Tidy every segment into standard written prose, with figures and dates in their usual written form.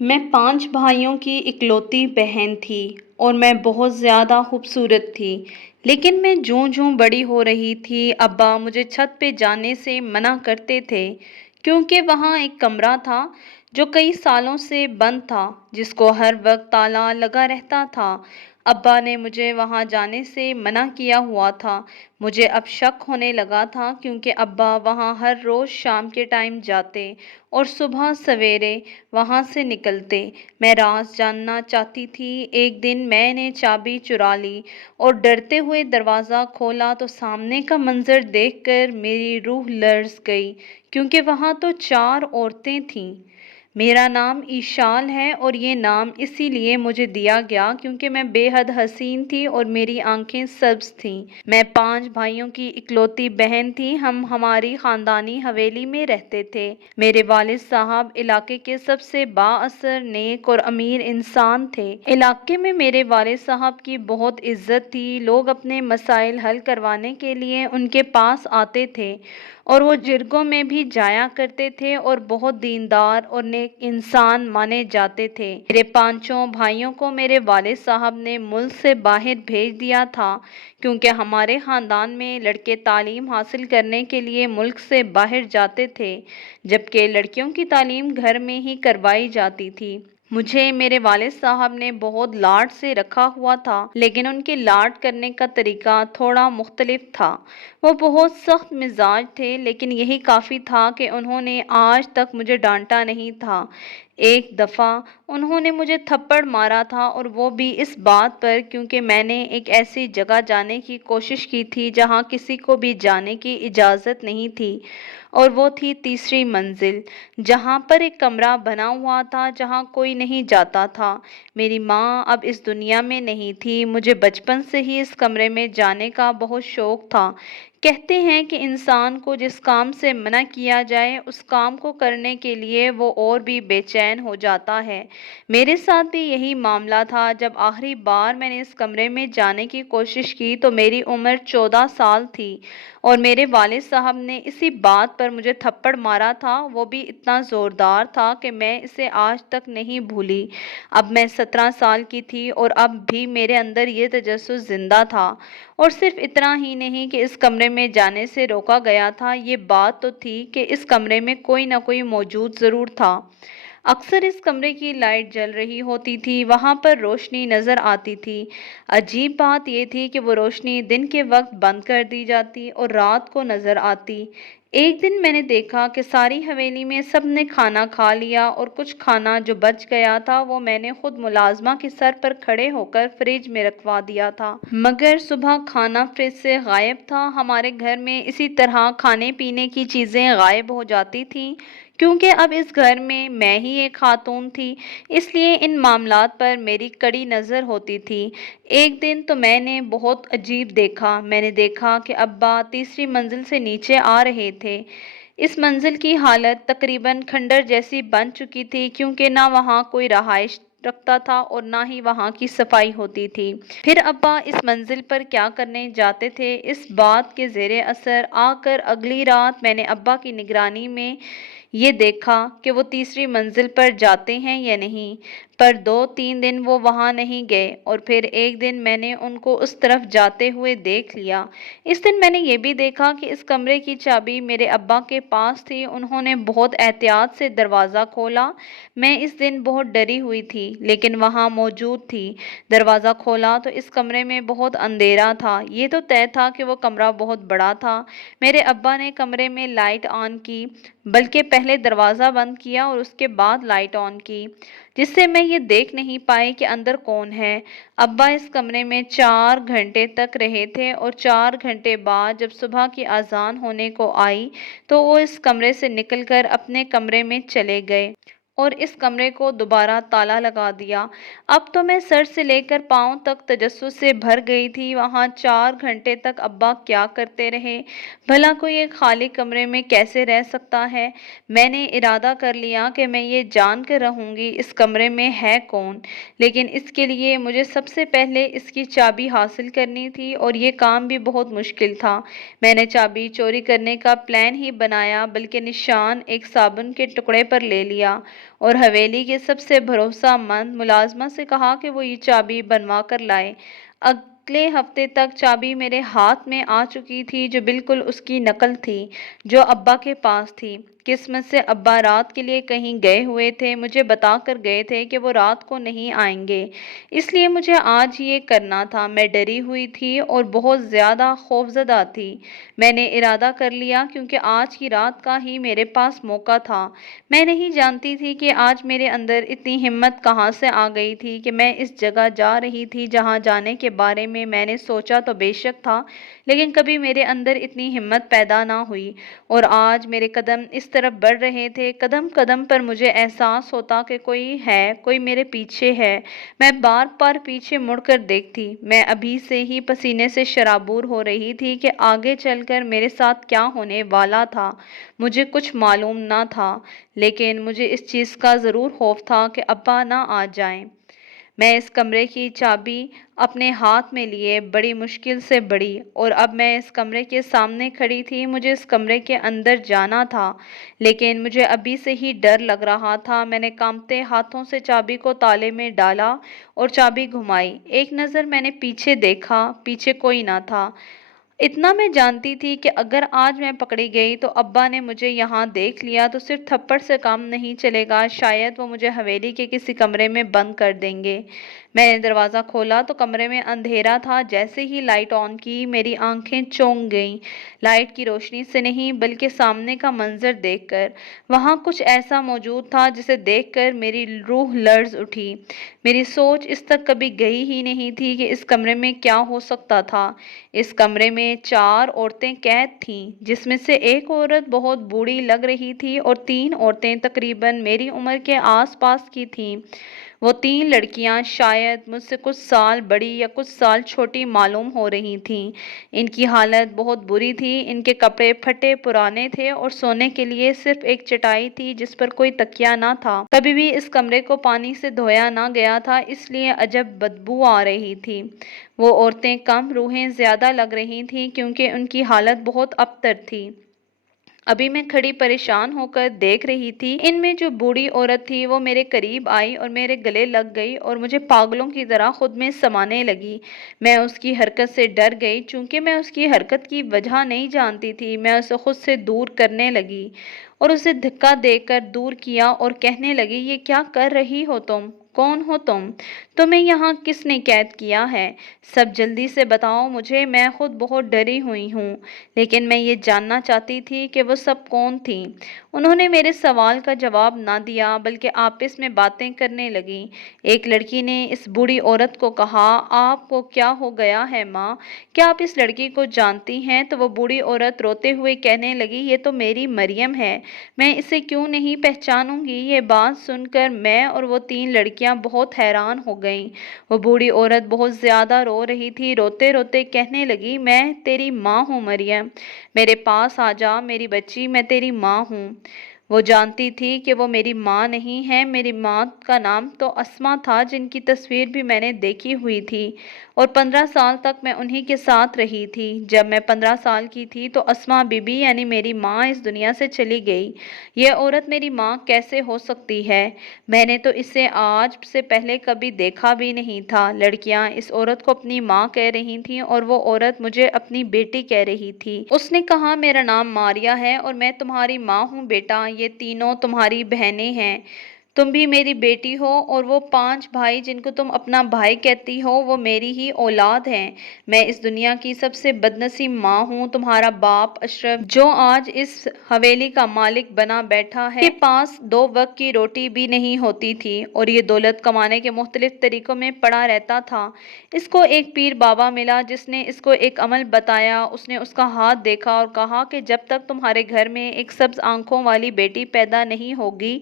میں 5 بھائیوں کی اکلوتی بہن تھی اور میں بہت زیادہ خوبصورت تھی۔ لیکن میں جوں جوں بڑی ہو رہی تھی، ابا مجھے چھت پہ جانے سے منع کرتے تھے کیونکہ وہاں ایک کمرہ تھا جو کئی سالوں سے بند تھا، جس کو ہر وقت تالا لگا رہتا تھا۔ ابا نے مجھے وہاں جانے سے منع کیا ہوا تھا۔ مجھے اب شک ہونے لگا تھا کیونکہ ابا وہاں ہر روز شام کے ٹائم جاتے اور صبح سویرے وہاں سے نکلتے۔ میں راز جاننا چاہتی تھی۔ ایک دن میں نے چابی چرا لی اور ڈرتے ہوئے دروازہ کھولا تو سامنے کا منظر دیکھ کر میری روح لرز گئی کیونکہ وہاں تو 4 عورتیں تھیں۔ میرا نام ایشال ہے اور یہ نام اسی لیے مجھے دیا گیا کیونکہ میں بے حد حسین تھی اور میری آنکھیں سبز تھیں۔ میں 5 بھائیوں کی اکلوتی بہن تھی۔ ہم ہماری خاندانی حویلی میں رہتے تھے۔ میرے والد صاحب علاقے کے سب سے با اثر، نیک اور امیر انسان تھے۔ علاقے میں میرے والد صاحب کی بہت عزت تھی۔ لوگ اپنے مسائل حل کروانے کے لیے ان کے پاس آتے تھے اور وہ جرگوں میں بھی جایا کرتے تھے اور بہت دیندار اور نیک انسان مانے جاتے تھے۔ میرے 5 بھائیوں کو میرے والد صاحب نے ملک سے باہر بھیج دیا تھا کیونکہ ہمارے خاندان میں لڑکے تعلیم حاصل کرنے کے لیے ملک سے باہر جاتے تھے، جبکہ لڑکیوں کی تعلیم گھر میں ہی کروائی جاتی تھی۔ مجھے میرے والد صاحب نے بہت لاڈ سے رکھا ہوا تھا، لیکن ان کے لاڈ کرنے کا طریقہ تھوڑا مختلف تھا۔ وہ بہت سخت مزاج تھے، لیکن یہی کافی تھا کہ انہوں نے آج تک مجھے ڈانٹا نہیں تھا۔ ایک دفعہ انہوں نے مجھے تھپڑ مارا تھا اور وہ بھی اس بات پر کیونکہ میں نے ایک ایسی جگہ جانے کی کوشش کی تھی جہاں کسی کو بھی جانے کی اجازت نہیں تھی، اور وہ تھی تیسری منزل، جہاں پر ایک کمرہ بنا ہوا تھا جہاں کوئی نہیں جاتا تھا۔ میری ماں اب اس دنیا میں نہیں تھی۔ مجھے بچپن سے ہی اس کمرے میں جانے کا بہت شوق تھا۔ کہتے ہیں کہ انسان کو جس کام سے منع کیا جائے اس کام کو کرنے کے لیے وہ اور بھی بے چین ہو جاتا ہے۔ میرے ساتھ بھی یہی معاملہ تھا۔ جب آخری بار میں نے اس کمرے میں جانے کی کوشش کی تو میری عمر 14 سال تھی اور میرے والد صاحب نے اسی بات پر مجھے تھپڑ مارا تھا، وہ بھی اتنا زوردار تھا کہ میں اسے آج تک نہیں بھولی۔ اب میں 17 سال کی تھی اور اب بھی میرے اندر یہ تجسس زندہ تھا، اور صرف اتنا ہی نہیں کہ اس کمرے میں جانے سے روکا گیا تھا، یہ بات تو تھی کہ اس کمرے میں کوئی نہ کوئی موجود ضرور تھا۔ اکثر اس کمرے کی لائٹ جل رہی ہوتی تھی، وہاں پر روشنی نظر آتی تھی۔ عجیب بات یہ تھی کہ وہ روشنی دن کے وقت بند کر دی جاتی اور رات کو نظر آتی۔ ایک دن میں نے دیکھا کہ ساری حویلی میں سب نے کھانا کھا لیا اور کچھ کھانا جو بچ گیا تھا وہ میں نے خود ملازمہ کے سر پر کھڑے ہو کر فریج میں رکھوا دیا تھا، مگر صبح کھانا فریج سے غائب تھا۔ ہمارے گھر میں اسی طرح کھانے پینے کی چیزیں غائب ہو جاتی تھیں کیونکہ اب اس گھر میں ہی ایک خاتون تھی، اس لیے ان معاملات پر میری کڑی نظر ہوتی تھی۔ ایک دن تو میں نے بہت عجیب دیکھا۔ میں نے دیکھا کہ ابا تیسری منزل سے نیچے آ رہے تھے۔ اس منزل کی حالت تقریباً کھنڈر جیسی بن چکی تھی کیونکہ نہ وہاں کوئی رہائش رکھتا تھا اور نہ ہی وہاں کی صفائی ہوتی تھی۔ پھر ابا اس منزل پر کیا کرنے جاتے تھے، اس بات کے زیر اثر آ کر اگلی رات میں نے ابا کی نگرانی میں یہ دیکھا کہ وہ تیسری منزل پر جاتے ہیں یا نہیں، پر 2-3 دن وہ وہاں نہیں گئے اور پھر ایک دن میں نے ان کو اس طرف جاتے ہوئے دیکھ لیا۔ اس دن میں نے یہ بھی دیکھا کہ اس کمرے کی چابی میرے ابا کے پاس تھی۔ انہوں نے بہت احتیاط سے دروازہ کھولا۔ میں اس دن بہت ڈری ہوئی تھی لیکن وہاں موجود تھی۔ دروازہ کھولا تو اس کمرے میں بہت اندھیرا تھا۔ یہ تو طے تھا کہ وہ کمرہ بہت بڑا تھا۔ میرے ابا نے کمرے میں لائٹ آن کی، بلکہ پہلے دروازہ بند کیا اور اس کے بعد لائٹ آن کی، جس سے میں یہ دیکھ نہیں پائی کہ اندر کون ہے۔ ابا اس کمرے میں 4 گھنٹے تک رہے تھے اور 4 گھنٹے بعد جب صبح کی اذان ہونے کو آئی تو وہ اس کمرے سے نکل کر اپنے کمرے میں چلے گئے اور اس کمرے کو دوبارہ تالا لگا دیا۔ اب تو میں سر سے لے کر پاؤں تک تجسس سے بھر گئی تھی۔ وہاں 4 گھنٹے تک ابا کیا کرتے رہے؟ بھلا کوئی ایک خالی کمرے میں کیسے رہ سکتا ہے؟ میں نے ارادہ کر لیا کہ میں یہ جان کر رہوں گی اس کمرے میں ہے کون، لیکن اس کے لیے مجھے سب سے پہلے اس کی چابی حاصل کرنی تھی اور یہ کام بھی بہت مشکل تھا۔ میں نے چابی چوری کرنے کا پلان ہی بنایا، بلکہ نشان ایک صابن کے ٹکڑے پر لے لیا اور حویلی کے سب سے بھروسہ مند ملازمہ سے کہا کہ وہ یہ چابی بنوا کر لائے۔ اگلے ہفتے تک چابی میرے ہاتھ میں آ چکی تھی، جو بالکل اس کی نقل تھی جو ابا کے پاس تھی۔ قسمت سے ابا رات کے لیے کہیں گئے ہوئے تھے، مجھے بتا کر گئے تھے کہ وہ رات کو نہیں آئیں گے، اس لیے مجھے آج یہ کرنا تھا۔ میں ڈری ہوئی تھی اور بہت زیادہ خوفزدہ تھی۔ میں نے ارادہ کر لیا کیونکہ آج کی رات کا ہی میرے پاس موقع تھا۔ میں نہیں جانتی تھی کہ آج میرے اندر اتنی ہمت کہاں سے آ گئی تھی کہ میں اس جگہ جا رہی تھی جہاں جانے کے بارے میں نے سوچا تو بے شک تھا، لیکن کبھی میرے اندر اتنی ہمت پیدا نہ ہوئی۔ اور آج میرے قدم اس طرف بڑھ رہے تھے، قدم قدم پر مجھے احساس ہوتا کہ کوئی ہے، کوئی میرے پیچھے ہے۔ میں بار بار پیچھے مڑ کر دیکھتی۔ میں ابھی سے ہی پسینے سے شرابور ہو رہی تھی کہ آگے چل کر میرے ساتھ کیا ہونے والا تھا مجھے کچھ معلوم نہ تھا، لیکن مجھے اس چیز کا ضرور خوف تھا کہ ابا نہ آ جائیں۔ میں اس کمرے کی چابی اپنے ہاتھ میں لیے بڑی مشکل سے بڑھی، اور اب میں اس کمرے کے سامنے کھڑی تھی۔ مجھے اس کمرے کے اندر جانا تھا، لیکن مجھے ابھی سے ہی ڈر لگ رہا تھا۔ میں نے کانپتے ہاتھوں سے چابی کو تالے میں ڈالا اور چابی گھمائی۔ ایک نظر میں نے پیچھے دیکھا، پیچھے کوئی نہ تھا۔ اتنا میں جانتی تھی کہ اگر آج میں پکڑی گئی تو ابا نے مجھے یہاں دیکھ لیا تو صرف تھپڑ سے کام نہیں چلے گا، شاید وہ مجھے حویلی کے کسی کمرے میں بند کر دیں گے۔ میں نے دروازہ کھولا تو کمرے میں اندھیرا تھا۔ جیسے ہی لائٹ آن کی میری آنکھیں چونک گئیں، لائٹ کی روشنی سے نہیں بلکہ سامنے کا منظر دیکھ کر۔ وہاں کچھ ایسا موجود تھا جسے دیکھ کر میری روح لرز اٹھی۔ میری سوچ اس تک کبھی گئی ہی نہیں تھی کہ اس کمرے میں کیا ہو سکتا تھا۔ اس کمرے میں 4 عورتیں قید تھیں، جس میں سے ایک عورت بہت بوڑھی لگ رہی تھی اور 3 عورتیں تقریباً میری عمر کے آس پاس کی تھیں۔ وہ 3 لڑکیاں شاید مجھ سے کچھ سال بڑی یا کچھ سال چھوٹی معلوم ہو رہی تھیں۔ ان کی حالت بہت بری تھی، ان کے کپڑے پھٹے پرانے تھے اور سونے کے لیے صرف ایک چٹائی تھی جس پر کوئی تکیہ نہ تھا۔ کبھی بھی اس کمرے کو پانی سے دھویا نہ گیا تھا، اس لیے عجب بدبو آ رہی تھی۔ وہ عورتیں کم، روحیں زیادہ لگ رہی تھیں کیونکہ ان کی حالت بہت ابتر تھی۔ ابھی میں کھڑی پریشان ہو کر دیکھ رہی تھی۔ ان میں جو بوڑھی عورت تھی وہ میرے قریب آئی اور میرے گلے لگ گئی اور مجھے پاگلوں کی طرح خود میں سمانے لگی۔ میں اس کی حرکت سے ڈر گئی۔ چونکہ میں اس کی حرکت کی وجہ نہیں جانتی تھی، میں اسے خود سے دور کرنے لگی اور اسے دھکا دے کر دور کیا اور کہنے لگی، یہ کیا کر رہی ہو تم؟ کون ہو تم؟ تمہیں یہاں کس نے قید کیا ہے؟ سب جلدی سے بتاؤ مجھے، میں خود بہت ڈری ہوئی ہوں۔ لیکن میں یہ جاننا چاہتی تھی کہ وہ سب کون تھیں۔ انہوں نے میرے سوال کا جواب نہ دیا بلکہ آپس میں باتیں کرنے لگیں۔ ایک لڑکی نے اس بوڑھی عورت کو کہا، آپ کو کیا ہو گیا ہے ماں؟ کیا آپ اس لڑکی کو جانتی ہیں؟ تو وہ بوڑھی عورت روتے ہوئے کہنے لگی، یہ تو میری مریم ہے، میں اسے کیوں نہیں پہچانوں گی؟ یہ بات سن کر میں اور وہ 3 لڑکیاں بہت حیران ہو گئیں۔ وہ بوڑھی عورت بہت زیادہ رو رہی تھی، روتے روتے کہنے لگی، میں تیری ماں ہوں مریم، میرے پاس آ جا میری بچی، میں تیری ماں ہوں۔ وہ جانتی تھی کہ وہ میری ماں نہیں ہے۔ میری ماں کا نام تو اسما تھا، جن کی تصویر بھی میں نے دیکھی ہوئی تھی، اور 15 سال تک میں انہی کے ساتھ رہی تھی۔ جب میں 15 سال کی تھی تو اسما بی بی یعنی میری ماں اس دنیا سے چلی گئی۔ یہ عورت میری ماں کیسے ہو سکتی ہے؟ میں نے تو اسے آج سے پہلے کبھی دیکھا بھی نہیں تھا۔ لڑکیاں اس عورت کو اپنی ماں کہہ رہی تھیں اور وہ عورت مجھے اپنی بیٹی کہہ رہی تھی۔ اس نے کہا، میرا نام ماریا ہے اور میں تمہاری ماں ہوں بیٹا، یہ تینوں تمہاری بہنیں ہیں، تم بھی میری بیٹی ہو، اور وہ 5 بھائی جن کو تم اپنا بھائی کہتی ہو وہ میری ہی اولاد ہیں۔ میں اس دنیا کی سب سے بدنصیب ماں ہوں۔ تمہارا باپ اشرف جو آج اس حویلی کا مالک بنا بیٹھا ہے، اس کے پاس 2 وقت کی روٹی بھی نہیں ہوتی تھی اور یہ دولت کمانے کے مختلف طریقوں میں پڑا رہتا تھا۔ اس کو ایک پیر بابا ملا جس نے اس کو ایک عمل بتایا۔ اس نے اس کا ہاتھ دیکھا اور کہا کہ جب تک تمہارے گھر میں ایک سبز آنکھوں والی بیٹی پیدا نہیں ہوگی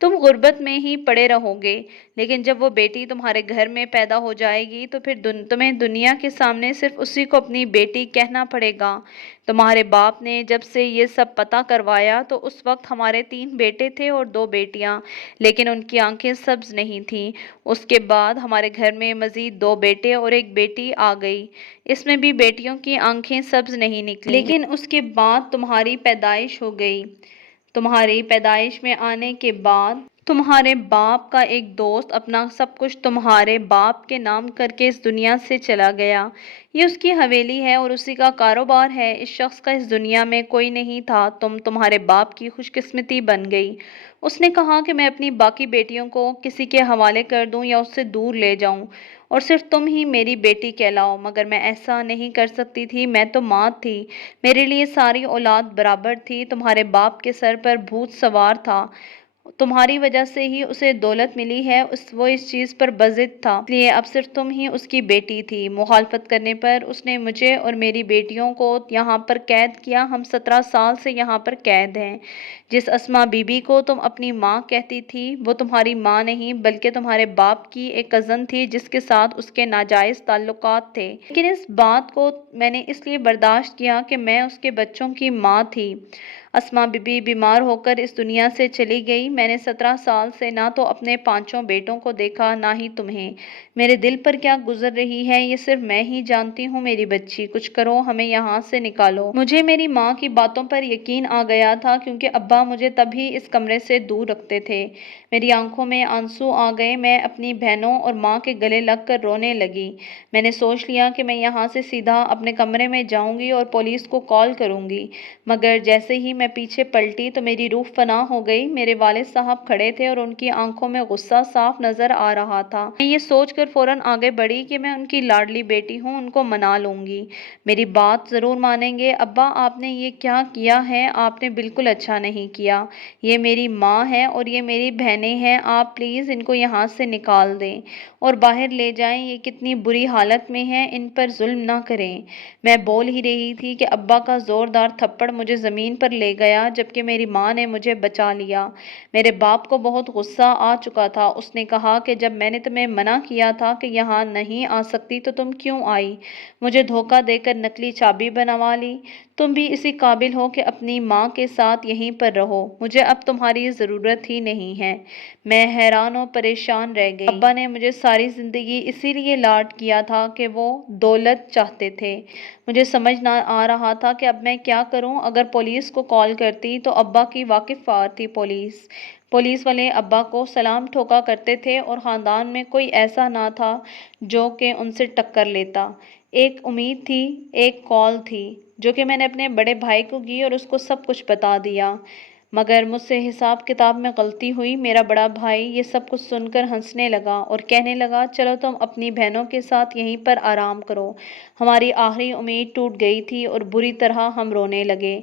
تم غربت میں ہی پڑے رہو گے، لیکن جب وہ بیٹی تمہارے گھر میں پیدا ہو جائے گی تو پھر تمہیں دنیا کے سامنے صرف اسی کو اپنی بیٹی کہنا پڑے گا۔ تمہارے باپ نے جب سے یہ سب پتہ کروایا تو اس وقت ہمارے 3 بیٹے تھے اور 2 بیٹیاں، لیکن ان کی آنکھیں سبز نہیں تھیں۔ اس کے بعد ہمارے گھر میں مزید 2 بیٹے اور ایک بیٹی آ گئی، اس میں بھی بیٹیوں کی آنکھیں سبز نہیں نکلیں، لیکن اس کے بعد تمہاری پیدائش ہو گئی۔ تمہاری پیدائش میں آنے کے بعد تمہارے باپ کا ایک دوست اپنا سب کچھ تمہارے باپ کے نام کر کے اس دنیا سے چلا گیا۔ یہ اس کی حویلی ہے اور اسی کا کاروبار ہے۔ اس شخص کا اس دنیا میں کوئی نہیں تھا، تمہارے باپ کی خوش قسمتی بن گئی۔ اس نے کہا کہ میں اپنی باقی بیٹیوں کو کسی کے حوالے کر دوں یا اس سے دور لے جاؤں اور صرف تم ہی میری بیٹی کہلاؤ، مگر میں ایسا نہیں کر سکتی تھی۔ میں تو ماں تھی، میرے لیے ساری اولاد برابر تھی۔ تمہارے باپ کے سر پر بھوت سوار تھا، تمہاری وجہ سے ہی اسے دولت ملی ہے، وہ اس چیز پر بضد تھا، اس لیے اب صرف تم ہی اس کی بیٹی تھی۔ مخالفت کرنے پر اس نے مجھے اور میری بیٹیوں کو یہاں پر قید کیا۔ ہم 17 سال سے یہاں پر قید ہیں۔ جس اسما بی بی کو تم اپنی ماں کہتی تھی، وہ تمہاری ماں نہیں بلکہ تمہارے باپ کی ایک کزن تھی جس کے ساتھ اس کے ناجائز تعلقات تھے، لیکن اس بات کو میں نے اس لیے برداشت کیا کہ میں اس کے بچوں کی ماں تھی۔ اسما بی بی بیمار ہو کر اس دنیا سے چلی گئی۔ میں نے 17 سال سے نہ تو اپنے 5 بیٹوں کو دیکھا نہ ہی تمہیں۔ میرے دل پر کیا گزر رہی ہے یہ صرف میں ہی جانتی ہوں۔ میری بچی، کچھ کرو، ہمیں یہاں سے نکالو۔ مجھے میری ماں کی باتوں پر یقین آ گیا تھا کیونکہ ابا مجھے تب ہی اس کمرے سے دور رکھتے تھے۔ میری آنکھوں میں آنسو آ گئے، میں اپنی بہنوں اور ماں کے گلے لگ کر رونے لگی۔ میں نے سوچ لیا کہ میں یہاں سے سیدھا اپنے کمرے میں جاؤں گی اور پولیس کو کال کروں گی، مگر جیسے ہی میں پیچھے پلٹی تو میری روح فنا ہو گئی۔ میرے والد صاحب کھڑے تھے اور ان کی آنکھوں میں غصہ صاف نظر آ رہا تھا۔ میں یہ سوچ کر فوراً آگے بڑھی کہ میں ان کی لاڈلی بیٹی ہوں، ان کو منا لوں گی، میری بات ضرور مانیں گے۔ ابا، آپ نے یہ کیا کیا ہے؟ آپ نے بالکل اچھا نہیں کیا۔ یہ میری ماں ہے اور یہ میری بہنیں ہیں، آپ پلیز ان کو یہاں سے نکال دیں اور باہر لے جائیں۔ یہ کتنی بری حالت میں ہیں، ان پر ظلم نہ کریں۔ میں بول ہی رہی تھی کہ ابا کا زوردار تھپڑ مجھے زمین پر لے گیا، جبکہ میری ماں نے مجھے بچا لیا۔ میرے باپ کو بہت غصہ آ چکا تھا۔ اس نے کہا کہ جب میں نے تمہیں منع کیا تھا کہ یہاں نہیں آ سکتی تو تم کیوں آئی؟ مجھے دھوکہ دے کر نکلی چابی بنوا لی۔ تم بھی اسی قابل ہو کہ اپنی ماں کے ساتھ یہیں پر رہو۔ مجھے اب تمہاری ضرورت ہی نہیں ہے۔ میں حیران و پریشان رہ گئی۔ ابا نے مجھے ساری زندگی اسی لیے لاڈ کیا تھا کہ وہ دولت چاہتے تھے۔ مجھے سمجھ نہ آ رہا تھا کہ اب میں کیا کروں۔ اگر پولیس کو کال کرتی تو ابا کی واقف تھی پولیس والے ابا کو سلام ٹھوکا کرتے تھے اور خاندان میں کوئی ایسا نہ تھا جو کہ ان سے ٹکر لیتا۔ ایک امید تھی، ایک کال تھی جو کہ میں نے اپنے بڑے بھائی کو کی اور اس کو سب کچھ بتا دیا، مگر مجھ سے حساب کتاب میں غلطی ہوئی۔ میرا بڑا بھائی یہ سب کچھ سن کر ہنسنے لگا اور کہنے لگا، چلو تم اپنی بہنوں کے ساتھ یہیں پر آرام کرو۔ ہماری آخری امید ٹوٹ گئی تھی اور بری طرح ہم رونے لگے۔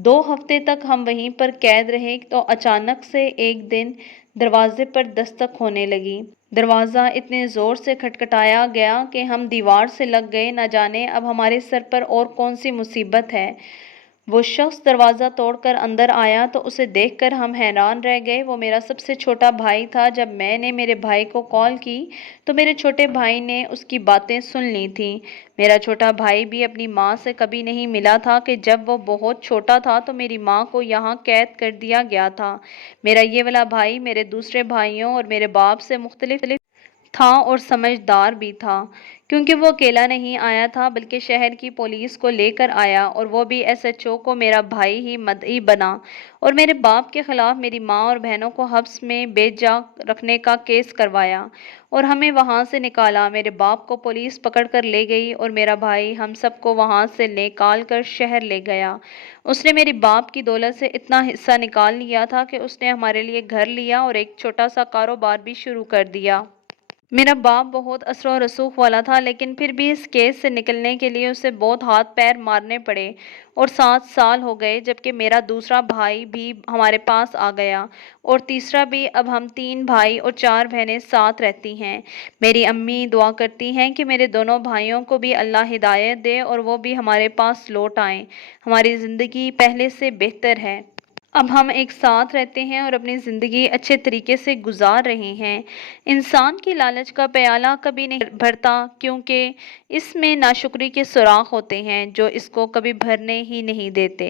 2 ہفتے تک ہم وہیں پر قید رہے تو اچانک سے ایک دن دروازے پر دستک ہونے لگی۔ دروازہ اتنے زور سے کھٹکھٹایا گیا کہ ہم دیوار سے لگ گئے۔ نہ جانے اب ہمارے سر پر اور کون سی مصیبت ہے۔ وہ شخص دروازہ توڑ کر اندر آیا تو اسے دیکھ کر ہم حیران رہ گئے۔ وہ میرا سب سے چھوٹا بھائی تھا۔ جب میں نے میرے بھائی کو کال کی تو میرے چھوٹے بھائی نے اس کی باتیں سن لی تھیں۔ میرا چھوٹا بھائی بھی اپنی ماں سے کبھی نہیں ملا تھا کہ جب وہ بہت چھوٹا تھا تو میری ماں کو یہاں قید کر دیا گیا تھا۔ میرا یہ والا بھائی میرے دوسرے بھائیوں اور میرے باپ سے مختلف تھا اور سمجھدار بھی تھا، کیونکہ وہ اکیلا نہیں آیا تھا بلکہ شہر کی پولیس کو لے کر آیا اور وہ بھی ایس ایچ او کو میرا بھائی ہی مدعی بنا اور میرے باپ کے خلاف میری ماں اور بہنوں کو حبس میں بے جا رکھنے کا کیس کروایا اور ہمیں وہاں سے نکالا۔ میرے باپ کو پولیس پکڑ کر لے گئی اور میرا بھائی ہم سب کو وہاں سے نکال کر شہر لے گیا۔ اس نے میرے باپ کی دولت سے اتنا حصہ نکال لیا تھا کہ اس نے ہمارے لیے گھر لیا اور ایک چھوٹا سا کاروبار بھی شروع کر دیا۔ میرا باپ بہت اثر و رسوخ والا تھا، لیکن پھر بھی اس کیس سے نکلنے کے لیے اسے بہت ہاتھ پیر مارنے پڑے اور 7 سال ہو گئے، جبکہ میرا دوسرا بھائی بھی ہمارے پاس آ گیا اور تیسرا بھی۔ اب ہم 3 بھائی اور 4 بہنیں ساتھ رہتی ہیں۔ میری امی دعا کرتی ہیں کہ میرے دونوں بھائیوں کو بھی اللہ ہدایت دے اور وہ بھی ہمارے پاس لوٹ آئیں۔ ہماری زندگی پہلے سے بہتر ہے۔ اب ہم ایک ساتھ رہتے ہیں اور اپنی زندگی اچھے طریقے سے گزار رہے ہیں۔ انسان کی لالچ کا پیالہ کبھی نہیں بھرتا کیونکہ اس میں ناشکری کے سوراخ ہوتے ہیں جو اس کو کبھی بھرنے ہی نہیں دیتے۔